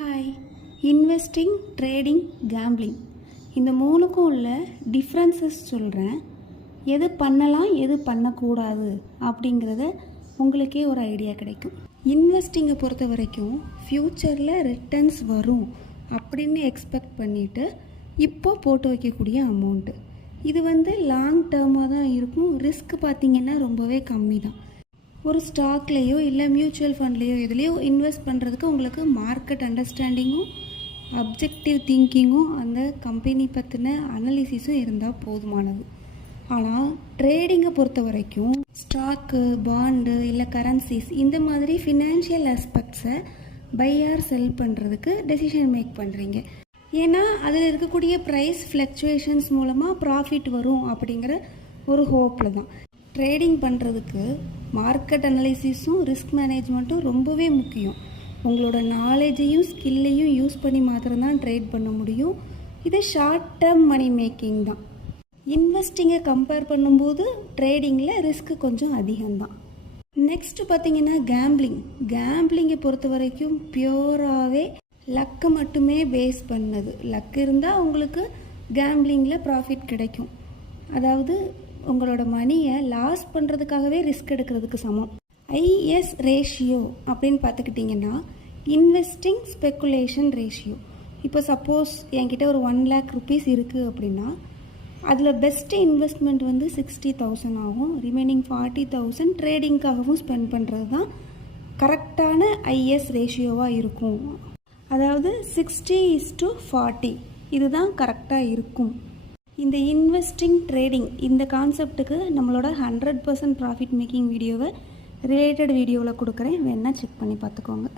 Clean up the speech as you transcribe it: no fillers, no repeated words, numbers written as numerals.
Hi. Investing, trading, gambling இந்த மூணுக்கும் உள்ள டிஃப்ரென்சஸ் சொல்கிறேன். எது பண்ணலாம் எது பண்ணக்கூடாது அப்படிங்கிறத உங்களுக்கே ஒரு ஐடியா கிடைக்கும். இன்வெஸ்டிங்கை பொறுத்த வரைக்கும் ஃப்யூச்சரில் ரிட்டர்ன்ஸ் வரும் அப்படின்னு எக்ஸ்பெக்ட் பண்ணிவிட்டு இப்போ போட்டு வைக்கக்கூடிய அமௌண்ட்டு இது லாங் டேர்மாக தான் இருக்கும். ரிஸ்க் பார்த்திங்கன்னா ரொம்பவே கம்மி தான். ஒரு ஸ்டாக்லேயோ இல்லை மியூச்சுவல் ஃபண்ட்லேயோ எதுலேயோ இன்வெஸ்ட் பண்ணுறதுக்கு உங்களுக்கு மார்க்கெட் அண்டர்ஸ்டாண்டிங்கும் அப்ஜெக்டிவ் திங்கிங்கும் அந்த கம்பெனி பற்றின அனாலிசிஸும் இருந்தால் போதுமானது. ஆனால் ட்ரேடிங்கை பொறுத்த வரைக்கும் ஸ்டாக்கு, பாண்டு இல்லை கரன்சிஸ் இந்த மாதிரி ஃபினான்ஷியல் ஆஸ்பெக்ட்ஸை பை ஆர் செல் பண்ணுறதுக்கு டெசிஷன் மேக் பண்ணுறீங்க. ஏன்னா அதில் இருக்கக்கூடிய ப்ரைஸ் ஃப்ளக்சுவேஷன்ஸ் மூலமாக ப்ராஃபிட் வரும் அப்படிங்கிற ஒரு ஹோப்பில் தான். ட்ரேடிங் பண்ணுறதுக்கு மார்க்கெட் அனாலிசிஸும் ரிஸ்க் மேனேஜ்மெண்ட்டும் ரொம்பவே முக்கியம். உங்களோட நாலேஜையும் ஸ்கில்லையும் யூஸ் பண்ணி மாத்திரம்தான் ட்ரேட் பண்ண முடியும். இது ஷார்ட் டேர்ம் மணி மேக்கிங் தான். இன்வெஸ்டிங்கை கம்பேர் பண்ணும்போது ட்ரேடிங்கில் ரிஸ்க் கொஞ்சம் அதிகம்தான். நெக்ஸ்ட்டு பார்த்தீங்கன்னா கேம்பிளிங்கை பொறுத்த வரைக்கும் பியூராகவே லக்கை மட்டுமே பேஸ் பண்ணது. லக் இருந்தால் உங்களுக்கு கேம்பிளிங்கில் ப்ராஃபிட் கிடைக்கும். அதாவது உங்களோட மணியை லாஸ் பண்ணுறதுக்காகவே ரிஸ்க் எடுக்கிறதுக்கு சமம். ஐஎஸ் ரேஷியோ அப்படின்னு பார்த்துக்கிட்டிங்கன்னா இன்வெஸ்டிங் ஸ்பெக்குலேஷன் ரேஷியோ. இப்போ சப்போஸ் என்கிட்ட ஒரு 1 lakh rupees இருக்குது அப்படின்னா அதில் பெஸ்ட்டு இன்வெஸ்ட்மெண்ட் 60,000 ஆகும். ரிமைனிங் 40,000 ட்ரேடிங்காகவும் ஸ்பெண்ட் பண்ணுறது தான் கரெக்டான ஐஎஸ் ரேஷியோவாக இருக்கும். அதாவது 60:40 இதுதான் கரெக்டாக இருக்கும். இந்த இன்வெஸ்டிங், ட்ரேடிங் இந்த கான்செப்ட்டுக்கு நம்மளோட 100% ப்ராஃபிட் மேக்கிங் வீடியோவை ரிலேட்டட் வீடியோவில் கொடுக்குறேன். வேணால் செக் பண்ணி பார்த்துக்கோங்க.